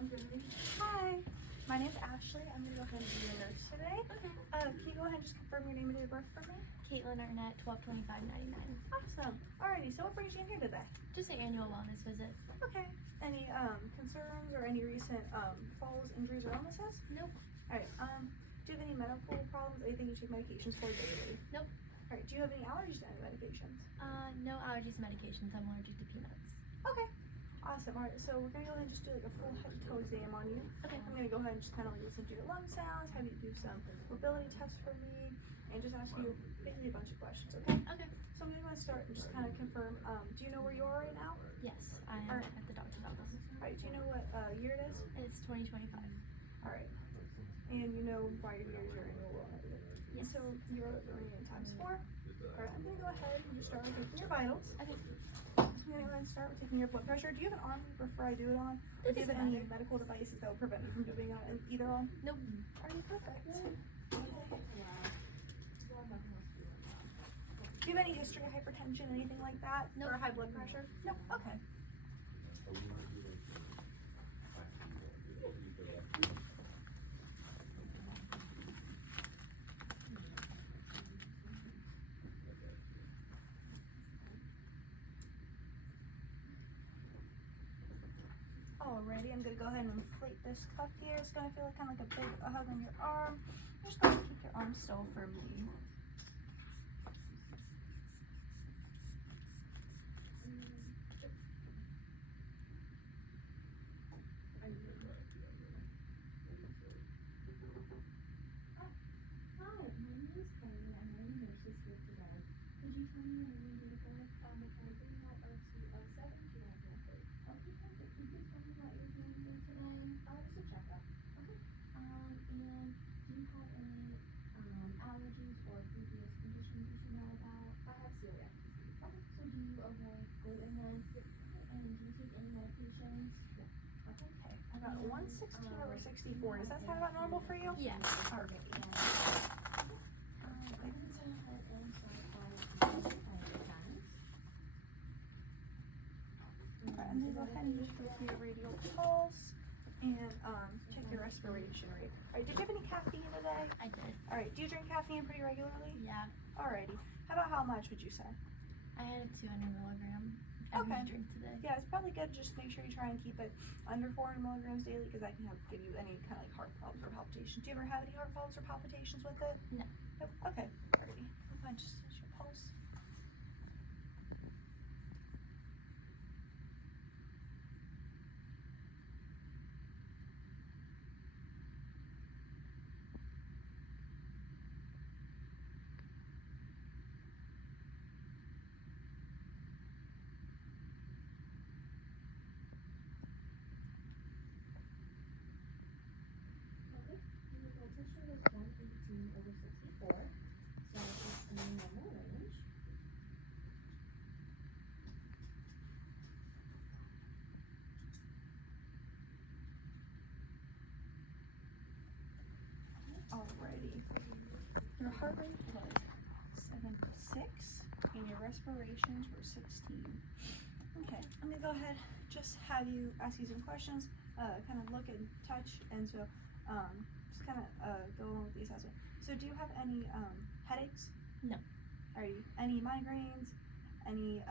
Hi, my name's Ashley. I'm going to go ahead and be your nurse today. Okay. Can you go ahead and just confirm your name and date of birth for me? Caitlin Arnett, 12/25/99. Awesome. Alrighty, so what brings you in here today? Just an annual wellness visit. Okay. Any concerns or any recent falls, injuries, or illnesses? Nope. Alright, do you have any medical problems? Anything you take medications for daily? Nope. Alright, do you have any allergies to any medications? No allergies, medications. I'm allergic to peanuts. Okay. Awesome. Alright, so we're going to go ahead and just do like a full head to toe exam on you. Okay. I'm going to go ahead and just kind of like listen to your lung sounds, have you do some mobility tests for me, and just ask you basically a bunch of questions, okay? Okay. So I'm going to go ahead and start and just kind of confirm, do you know where you are right now? Yes, I am at the doctor's office. Alright, do you know what year it is? It's 2025. Alright. And you know why you're here is your annual wellness visit. Yes. So you're running times 4. Alright, I'm going to go ahead and just start with taking your vitals. Okay. I'm going to go ahead and start with taking your blood pressure. Do you have an arm you prefer I do it on? Or do you have any medical devices that would prevent me from doing it either on? Nope. Alright, perfect. Do you have any history of hypertension, anything like that? Nope. Or high blood pressure? No. Okay. Alrighty, I'm going to go ahead and inflate this cuff here. It's going to feel like kind of like a big hug on your arm. Just go ahead and keep your arm still for me. Hi, my name is Karen. I'm one of the nurses here today. Could you tell me your name and date of birth? My clothing out of 207 to 103. Okay, perfect. Could you tell me what you're doing here today? Just a checkup. Okay. And do you have any allergies or previous conditions you should know about? I have celiac disease. Okay. So do you avoid gluten then? And do you take any medications? No. Okay. Okay, I got 116 over 64. Does that sound about normal for you? Yes. Alright. I'm going to go ahead and just go through your radial pulse and check your respiration rate. Alright, did you have any caffeine today? I did. Alright, do you drink caffeine pretty regularly? Yeah. Alrighty. How about how much would you say? I had a 200 milligram every Okay. drink today. Yeah, it's probably good. Just make sure you try and keep it under 400 milligrams daily because that can give you any kind of like heart problems or palpitations. Do you ever have any heart problems or palpitations with it? No. Nope. Okay. Alrighty. Go ahead and just touch your pulse. Okay. Your blood pressure was 118 over 64. So it's in the normal range. Alrighty. Your heart rate was 76 and your respirations were 16. Okay, I'm gonna go ahead, just have you ask you some questions, kind of look and touch, and so just kind of go along with the assessment. So do you have any headaches? No. Alrighty. Any migraines? Any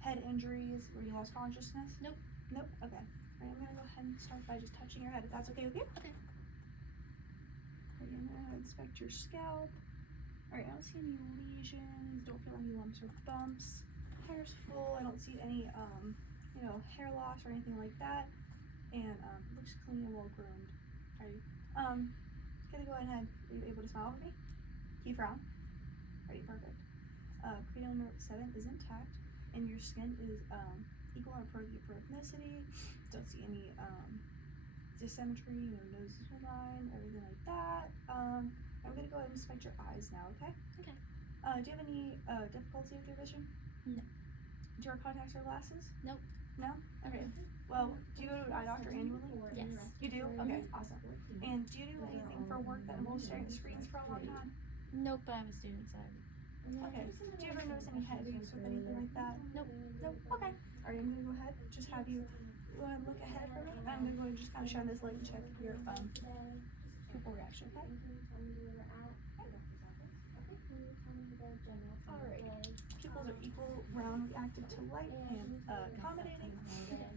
head injuries where you lost consciousness? Nope. Nope. Okay. Alright, I'm gonna go ahead and start by just touching your head if that's okay with you. Okay. Alright, I'm gonna inspect your scalp. Alright, I don't see any lesions, don't feel any lumps or bumps. Hair's full, I don't see any hair loss or anything like that. And looks clean and well groomed. Alrighty. Gonna go ahead. Are you able to smile for me? Can you frown? Alrighty, perfect. Cranial nerve 7 is intact and your skin is equal and appropriate for ethnicity. Don't see any dysymmetry, nose is line, everything like that. I'm gonna go ahead and inspect your eyes now, okay? Okay. Do you have any difficulty with your vision? No. Do you wear contacts or glasses? Nope. No? Okay. Well, do you go to an eye doctor annually? Yes. You do? Okay, awesome. And do you do anything for work that involves staring at screens for a long time? Nope, but I'm a student, so Okay. Do you ever notice any headaches or anything like that? nope. Nope. Okay. Alright, I'm gonna go ahead. Just have you go ahead and look ahead for me. I'm gonna go ahead and just kind of shine this light and check your pupil reaction, okay? Alright. Pupils are equal, round, reactive to light, and accommodating.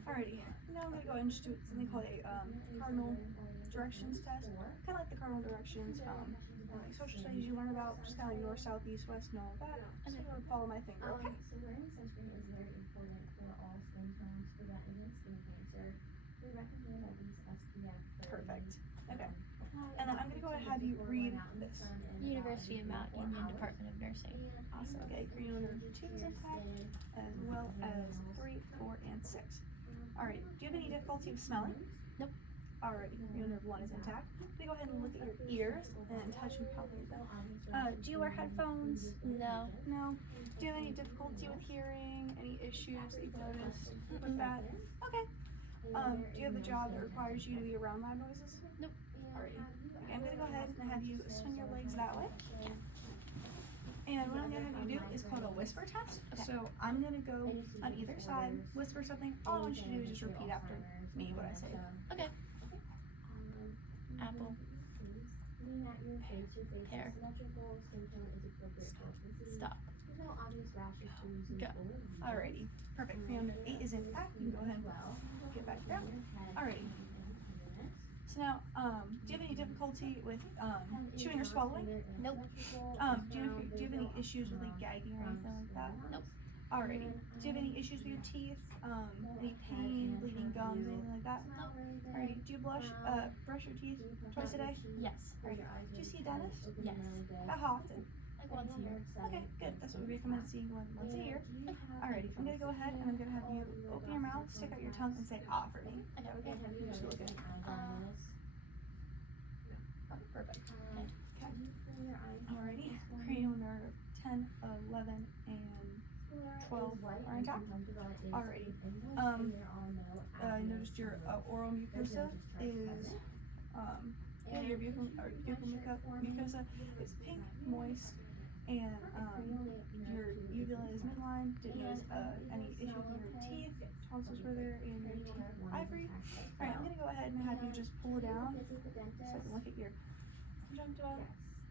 Alrighty. Now I'm gonna go ahead and just do something called a cardinal directions test. Kind of like the cardinal directions, like social studies you learn about, just kind of like north, south, east, west, and all of that. So you're gonna follow my finger, okay? So wearing sunscreen is very important for all skin tones to prevent against skin cancer. We recommend at least SPF 30. Perfect. Okay. And then I'm gonna go ahead and have you read this. University of Mount Union Department of Nursing. Awesome. Okay, green number 2 is intact, as well as 3, 4, and 6. Alright, do you have any difficulty with smelling? Nope. Alright, green number 1 is intact. I'm gonna go ahead and look at your ears and touch and palpate them. Do you wear headphones? No. No. Do you have any difficulty with hearing? Any issues that you've noticed with that? Okay. Do you have a job that requires you to be around loud noises? Nope. Alrighty. Okay, I'm gonna go ahead and have you swing your legs that way. And what I'm gonna have you do is called a whisper test. Okay. So I'm gonna go on either side, whisper something. All I want you to do is just repeat after me what I say. Okay. Apple. Pear. Stop. Go. Alrighty. Perfect. Round number 8 is intact. You can go ahead and get back down. Alrighty. So now, do you have any difficulty with chewing or swallowing? Nope. Do you have any issues with like gagging or anything like that? Nope. Alrighty. Do you have any issues with your teeth? Any pain, bleeding gums, anything like that? Nope. Alrighty. Do you brush your teeth twice a day? Yes. Alrighty. Do you see a dentist? Yes. How often? Like once a year. Okay, good. That's what we recommend seeing once a year. Alrighty. I'm gonna go ahead and I'm gonna have you open your mouth, stick out your tongue, and say ah for me. Okay. Just look at it. Perfect. Okay. Alrighty. Cranial nerve 10, 11, and 12 are intact. Alrighty. I noticed your oral mucosa is your buccal mucosa is pink, moist, and your uvula is midline. Didn't notice any issue with your teeth. Tonsils were there, and your teeth were ivory. Alright, I'm gonna go ahead and have you just pull down so I can look at your conjunctiva.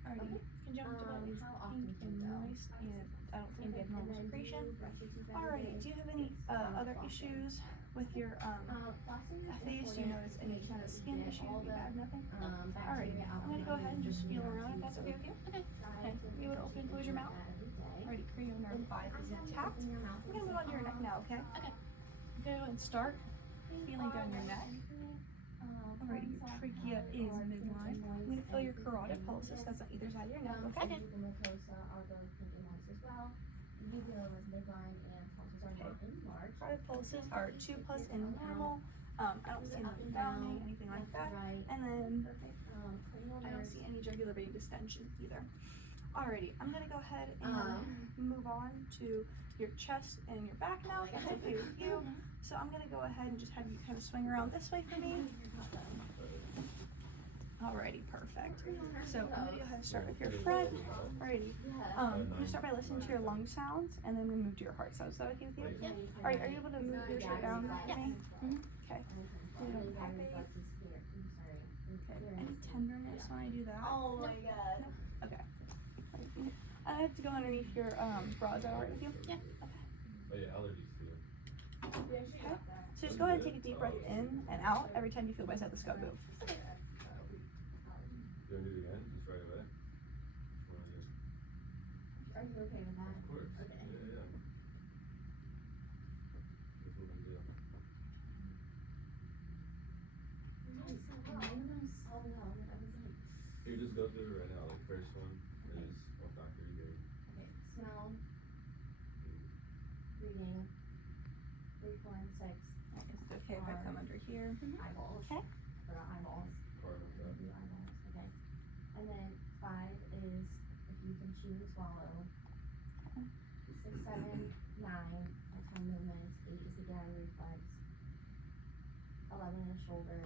Alrighty, conjunctiva is pink and moist, and I don't seem to have normal secretion. Alrighty, do you have any other issues with your face? Do you notice any kind of skin issues? You have nothing? Alrighty, I'm gonna go ahead and just feel around if that's okay with you. Okay. Okay, you would open and close your mouth. Alrighty, cranial nerve 5 is intact. I'm gonna move on to your neck now, okay? Okay. Go and start feeling down your neck. Alrighty, your trachea is midline. I'm going to feel your carotid pulses. That's on either side of your neck, okay? Okay. Carotid pulses are 2+ and normal. I don't see nothing bounding, anything like that. And then I don't see any jugular vein distension either. Alrighty, I'm going to go ahead and move on to your chest and your back now, if that's okay with you. So I'm going to go ahead and just have you kind of swing around this way for me. Alrighty, perfect. So I'm going to go ahead and start with your front. Alrighty. I'm going to start by listening to your lung sounds and then we move to your heart sounds. Is that okay with you? Yeah. Alright, are you able to move your shirt down for Yeah. me? Mhm. Okay. Okay. Any tenderness when I do that? Oh my god. Okay. I have to go underneath your bra. Is that alright with you? Yeah. Oh yeah, allergies too. Okay. So just go ahead and take a deep breath in and out every time you feel my stethoscope move. You wanna do it again? Just right away? Just wanna do- Are you okay with that? Of course. Okay. Yeah. That's what we do. You just go through it right now. Like first one is what factor you gave. Okay, smell, reading, 3, 4, and 6. Is it okay if I come under here? Eyeballs. Okay. For eyeballs. Cardinal stuff. Do eyeballs. Okay. And then 5 is if you can chew and swallow. 6, 7, 9 are tongue movements. 8 is the gag reflex. 11 is shoulder.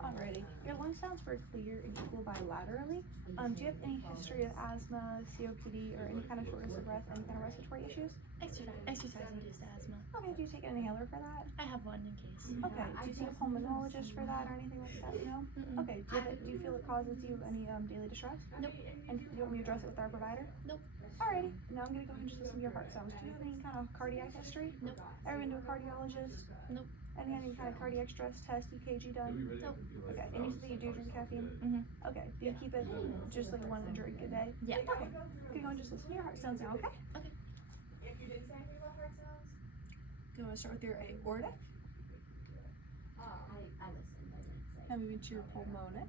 Alrighty. Your lung sounds were clear and equal bilaterally. Do you have any history of asthma, COPD, or any kind of shortness of breath, any kind of respiratory issues? Exercise-induced asthma. Okay, do you take an inhaler for that? I have one in case. Okay, do you see a pulmonologist for that or anything like that? No? Mm-mm. Okay, do you feel it causes you any daily distress? Nope. And do you want me to address it with our provider? Nope. Alrighty, now I'm gonna go ahead and just listen to your heart sounds. Do you have any kind of cardiac history? Nope. Ever been to a cardiologist? Nope. Any kind of cardiac stress test, EKG done? Nope. Okay, and you said that you do drink caffeine? Mhm. Okay, do you keep it just like one drink a day? Yeah. Okay, I'm gonna go and just listen to your heart sounds now, okay? Okay. If you didn't say anything about heart sounds, You wanna start with your aortic, I listened, I didn't say. and move to your pulmonic.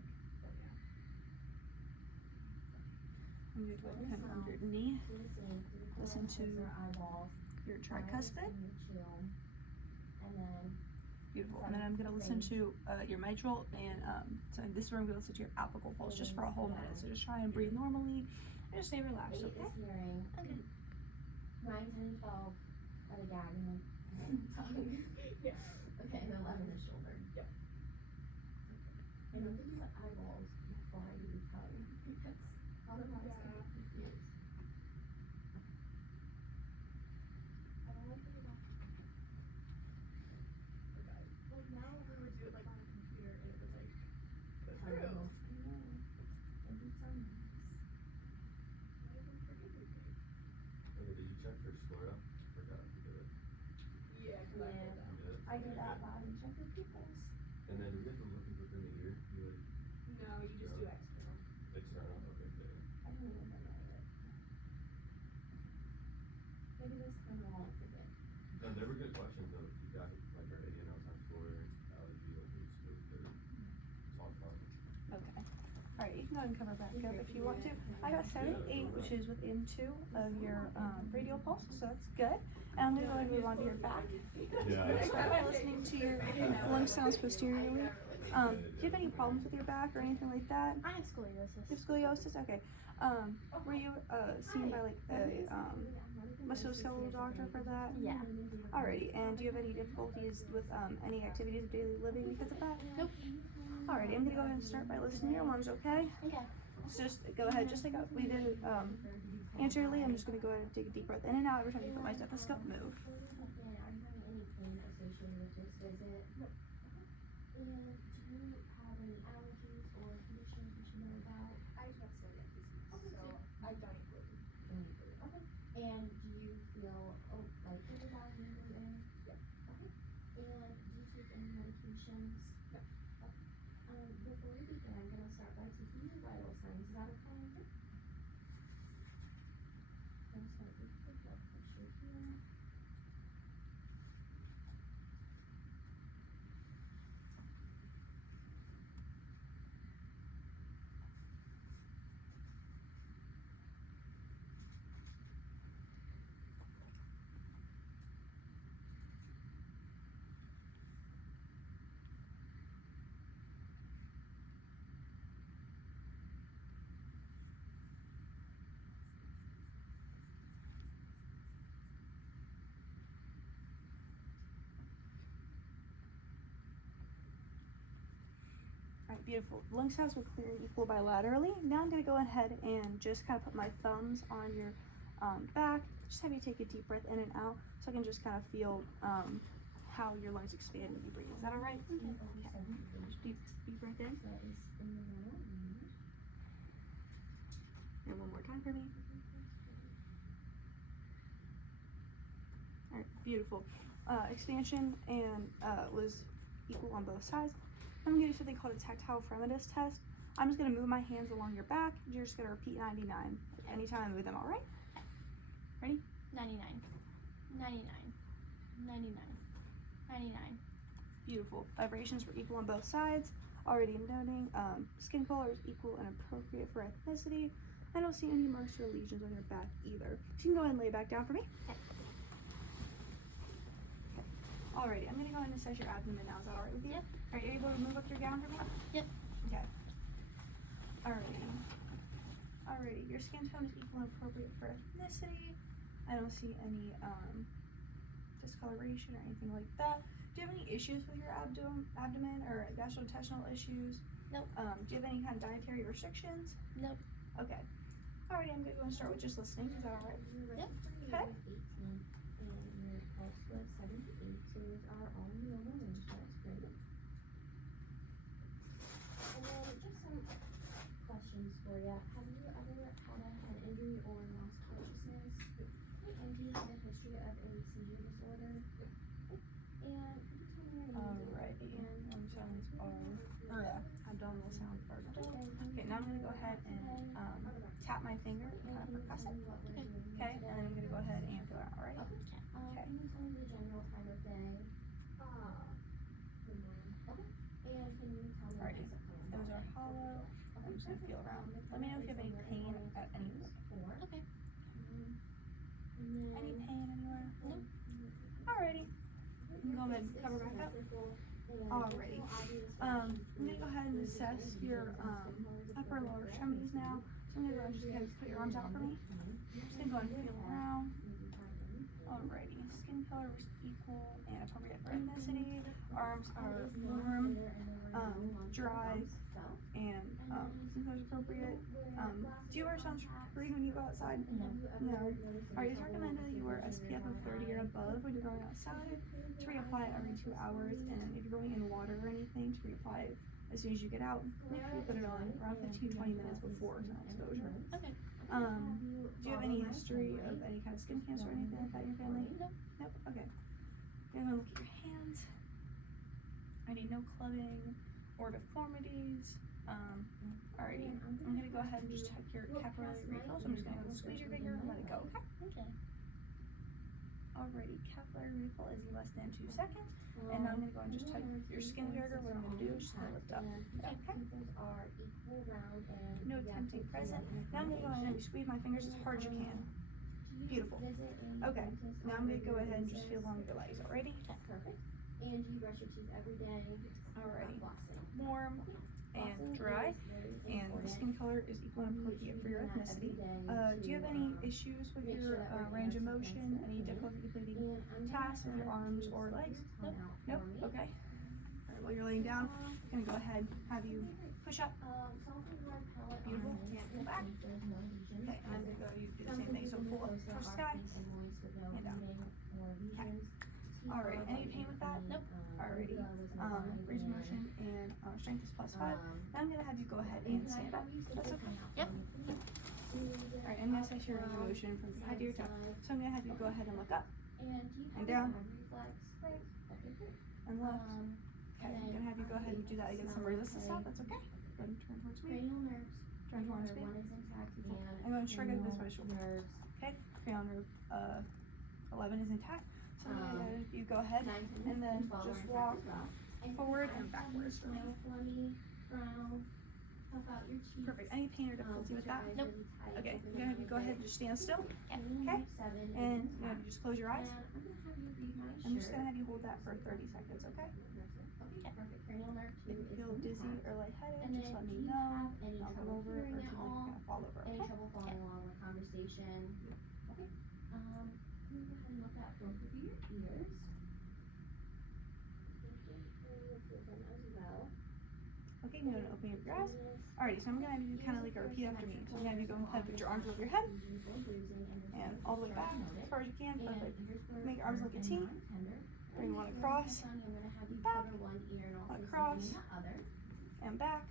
I'm gonna go ahead and underneath. Listen to your tricuspid. And then Beautiful. And then I'm gonna listen to your mitral, and so this is where I'm gonna listen to your apical pulse just for a whole minute. So just try and breathe normally and just stay relaxed, 8 okay? is hearing. Okay. 9, 10, and 12 are the gag and the tongue. Yeah. Okay, and 11 is shoulder. Yep. And I'm thinking about eyeballs before I do tongue. Because otherwise I get confused. I don't like it. Like now we would do it like on a computer and it would like go through. I know. It'd be so nice. Okay, did you check for sclera? Forgot if you did it. Yeah, cause I heard that. You did it? I do that loud and check your pupils. And then do we have to look within the ear? You like No, you just do external. external? Okay, okay. I don't remember that. Maybe this time I won't forget. No, they were good questions though. If you got like our ANL times 4 allergy, like we just go talk about it. Okay. Alright, you can go ahead and cover back up if you want to. I got 78, which is within 2 of your radial pulse, so that's good. And I'm gonna go ahead and move on to your back. Yeah. Start by listening to your lung sounds posteriorly. Do you have any problems with your back or anything like that? I have scoliosis. You have scoliosis? Okay. Were you seen by like a musculoskeletal doctor for that? Yeah. Alrighty. And do you have any difficulties with any activities of daily living because of that? Nope. Alrighty. I'm gonna go ahead and start by listening to your lungs. Okay. Okay. So just go ahead, just like we did anteriorly. I'm just gonna go ahead and take a deep breath in and out every time you put my stethoscope. Move. And are you having any pain associated with this visit? No. And do you have any allergies or conditions we should know about? I just have celiac disease, Okay, so I don't eat gluten. Okay. And do you feel like overwhelmed and Yeah. Okay. And do you take any medications? No. Okay. Before we begin, I'm gonna start by taking your vital signs. Is that okay? Yep. Gonna start with the blood pressure here. Alright, beautiful. Lung sounds were clear and equal bilaterally. Now I'm gonna go ahead and just kind of put my thumbs on your back. Just have you take a deep breath in and out, so I can just kind of feel how your lungs expand when you breathe. Is that alright? Okay. Just deep breath in, That is in the middle. and one more time for me. Alright, beautiful. Expansion and was equal on both sides. I'm gonna do something called a tactile fremetus test. I'm just gonna move my hands along your back. You're just gonna repeat 99 anytime I move them. All right? Ready? 99. 99. 99. 99. Beautiful. Vibrations were equal on both sides. Already noting skin color is equal and appropriate for ethnicity. I don't see any marks or lesions on your back either. So you can go ahead and lay it back down for me. Okay. Alrighty, I'm gonna go ahead and assess your abdomen now. Is that alright with you? Yep. Are you able to move up your gown for me? Yep. Okay. Alrighty. Alrighty, your skin tone is equal and appropriate for ethnicity. I don't see any discoloration or anything like that. Do you have any issues with your abdomen or gastrointestinal issues? Nope. Do you have any kind of dietary restrictions? Nope. Okay. Alrighty, I'm gonna start with just listening. Is that alright? Yep. Okay. 18, and your pulse was 78, so those are all in the normal range, so that's great. And then just some questions for you. Have you ever had a head injury or lost consciousness? And do you have a history of a seizure disorder? And could you tell me your name? Alrighty. Sounds abdominal sound are done. Okay, now I'm gonna go ahead and tap my finger and kind of percuss it. Okay, and then I'm gonna go ahead and feel it out. Alright. Okay. Can you tell me the general time of day? Good morning. Okay. And can you tell me the Alrighty. types of color? Those are hollow. I'm just gonna feel around. Let me know if you have any pain at any point. Okay. Any pain anywhere? Nope. Alrighty. You can go ahead and cover back up. Alrighty. I'm gonna go ahead and assess your upper and lower extremities now. So I'm gonna go ahead and just put your arms out for me. Just gonna go ahead and feel around. Alrighty. Skin color was equal and appropriate for ethnicity. Arms are warm, dry, and skin color is appropriate. Do you wear sunscreen when you go outside? No. No. Alright, it's recommended that you wear SPF of 30 or above when you're going outside, to reapply it every 2 hours, and if you're going in water or anything, to reapply it as soon as you get out. Make sure you put it on around 15-20 minutes before sun exposure. Okay. Do you have any history of any kind of skin cancer or anything like that in your family? Nope. Nope. Okay. I'm gonna look at your hands. I need no clubbing or deformities. Alrighty. I'm gonna go ahead and just check your capillary refill. So I'm just gonna go squeeze your finger and let it go. Okay. Okay. Alrighty. Capillary refill is less than 2 seconds. And now I'm gonna go and just check your skin barrier. What I'm gonna do is just gonna lift up. Okay. No tempting present. Now I'm gonna go ahead and squeeze my fingers as hard as you can. Beautiful. Okay. Now I'm gonna go ahead and just feel along your legs. Alrighty. Perfect. And do you brush your teeth every day? Alrighty. Flossing. Warm and dry, and the skin color is equal and appropriate for your ethnicity. Do you have any issues with your range of motion? Any difficulty completing tasks with your arms or legs? Nope. Nope. Okay. Alright, while you're laying down, I'm gonna go ahead and have you push up. Beautiful. And pull back. Okay, and I'm gonna go you do the same thing. So pull up towards the sky and down. Okay. Alright, any pain with that? Nope. Alrighty. Range of motion and strength is +5. Now I'm gonna have you go ahead and stand up. That's okay. Yep. Alright, I'm gonna assess your range of motion from your head to your toe. So I'm gonna have you go ahead and look up and down and left. Okay, I'm gonna have you go ahead and do that against some resistance now. That's okay. Go ahead and turn towards me. Turn towards me. I'm going to shrug it this way, shoulder. Okay, cranial nerve 11 is intact. So I'm gonna have you go ahead and then just walk forward and backwards for me. Perfect. Any pain or difficulty with that? Nope. Okay, I'm gonna have you go ahead and just stand still. Okay. Okay? And I'm gonna have you just close your eyes. I'm just gonna have you hold that for 30 seconds, okay? If you feel dizzy or lightheaded, just let me know. I'll go over it, or if you kind of fall over, Any okay? trouble following along the conversation? Okay. Can you go ahead and look at both of your ears? Okay, you can go and open up your eyes. Alrighty, so I'm gonna have you kind of like a repeat after me. So I'm gonna have you go and kind of put your arms over your head and all the way back as far as you can. Perfect. Make your arms like a T. Bring one across, back, across, and back.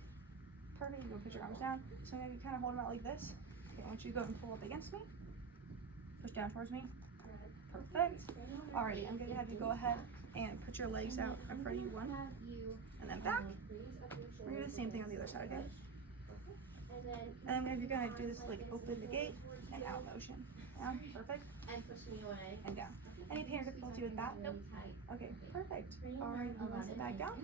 Perfect. You're gonna put your arms down. So I'm gonna have you kind of hold them out like this. Okay, I want you to go and pull up against me. Push down towards me. Perfect. Alrighty, I'm gonna have you go ahead and put your legs out in front of you, one, and then back. We're gonna do the same thing on the other side, okay? And then if you're gonna do this like open the gate and out motion. Down, perfect. And down. Any pain or difficulty with that? Nope. Okay, perfect. Alright, you want to sit back down?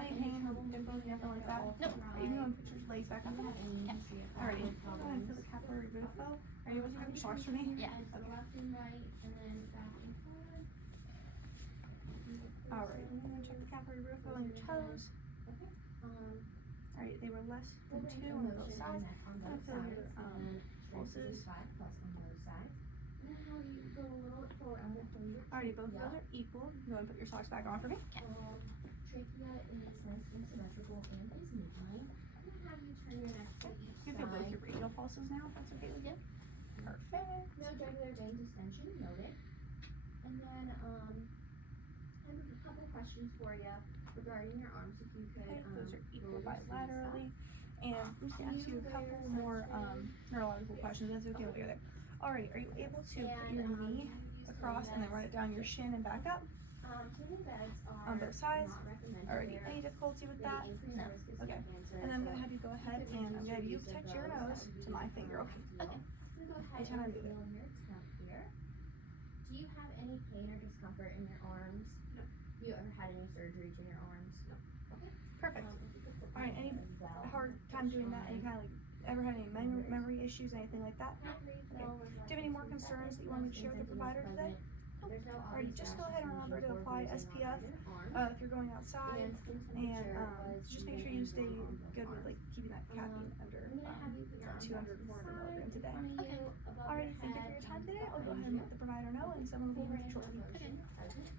Any pain or difficulty, nothing like that? Nope. Alright, you can go and put your legs back up. Alrighty, go ahead and feel the capillary refill. Are you able to have your socks for me? Yeah. Alright, I'm gonna check the capillary refill on your toes. Alright, they were less than 2 on both sides. I'm gonna feel your pulses. Then have you go a little bit forward. I'm gonna pull your Alrighty, both of trachea. those are equal. Go and put your socks back on for me. Trachea is nice and symmetrical and is midline. I'm gonna have you turn your neck to each You feel both side. your radial pulses now, if that's okay with you. Perfect. No jugular vein distension noted. And then I have a couple questions for you regarding your arms. If you could Okay, those are go equal over some bilaterally. And I'm just gonna ask you a couple more neurological questions. That's okay while you're there. Alrighty, are you able to put your knee across and then run it down your shin and back up Tuning beds are on both sides? not recommended. Alrighty, They're- any difficulty with they that? increase the risk of Okay. skin cancer, And then I'm so gonna have you go ahead you could and I'm gonna have you reduce your touch your use of nose those to my finger, okay? I'm gonna go ahead Anytime I and move it. feel your temp here. Do you have any pain or discomfort in your arms? No. Have you ever had any surgery to your arms? No. Okay. Perfect. If you could put Alright, my any hand as well. hard time doing that? Any kind of like, ever had any memory issues, anything like that? Pap refill was less Do you have any than more 2 concerns seconds. that you want me to share with the No provider symptoms today? present. There's no Alrighty, obvious just go gash, ahead and remember to lesions, or apply bruising on SPF either arm. if you're going outside. And skin And temperature was just make even sure you and stay warm on both good with arms. like keeping that caffeine under I'm gonna have you put your arms 200, out to the 400 side, milligrams a in day. front of Okay. you, above Alrighty, your thank you for head, your time and today. I'll go behind ahead and you. let the provider know and someone will be Full in range of shortly. motion present.